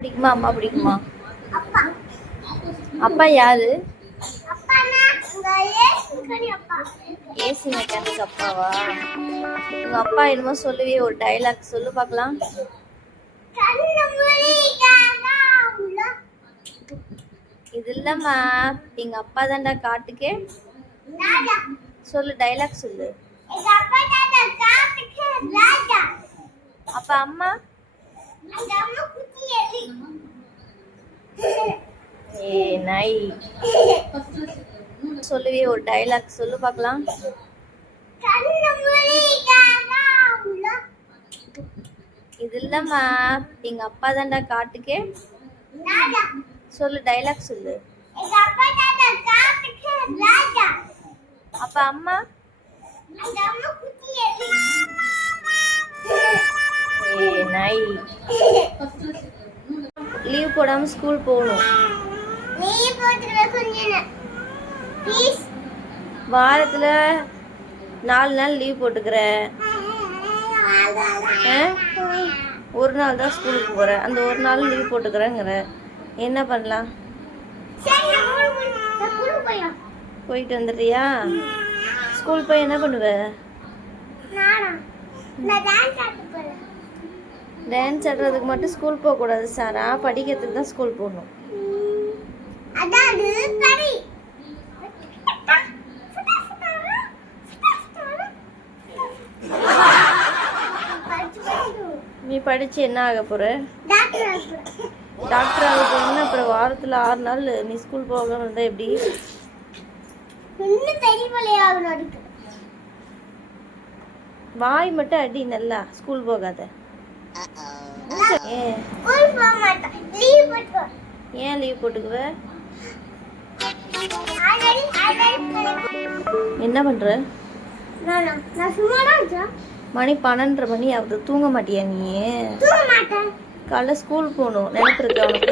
பிடிக்குமா? அம்மா பிடிக்குமா? அப்பா யாரு? ஏசி மெக்கானிக் அப்பாவா? உங்க அப்பா என்னமோ சொல்லுவே, ஒரு டைலாக் சொல்லு பார்க்கலாம். இது இல்லம்மா, எங்க அப்பா தான்டா காட்டுக்கே. சொல்லு, டைலாக் சொல்லு. அப்ப அம்மா? ஏ நாய், சொல்லுவே, ஒரு டைலாக் சொல்லு பார்க்கலாம். இது இல்லம்மா, எங்க அப்பா தான்டா காட்டுக்கே. சொல்லு, டைலாக் சொல்லு. அப்ப அம்மா? ஏ நாய், லீவ் போடாம ஸ்கூல் போகணும். வாரத்துல 4 நாள் லீவ் போட்டுக்கிற, ஒரு நாள் தான் ஸ்கூலுக்கு போற, அந்த ஒரு நாள் லீவ் போட்டுக்கிறேங்கிற, என்ன பண்ணலாம்? போயிட்டு வந்துடுறியா? ஸ்கூல் போய் என்ன பண்ணுவ? டான்ஸ் ஆடுறதுக்கு மட்டும் ஸ்கூல் போக கூடாது சாரா, படிக்கிறதுக்கு தான் ஸ்கூல் போகணும். நீ படிச்சு என்ன ஆக போற? டாக்டர் ஆக போறீங்கன்னா அப்புறம் வாரத்துல 6 நாள் நீ ஸ்கூல் போகாம இருந்தா எப்படி? வாய் மட்டும் அடி, நல்லா ஸ்கூல் போகாத. ஏன் லீவ் போட்டுக்குவ? என்ன பண்ற? மணி 12:30 மணி ஆகுது, தூங்க மாட்டியா நீ? காலைல ஸ்கூல் போகணும், நினைப்பு இருக்கு அவனுக்கு?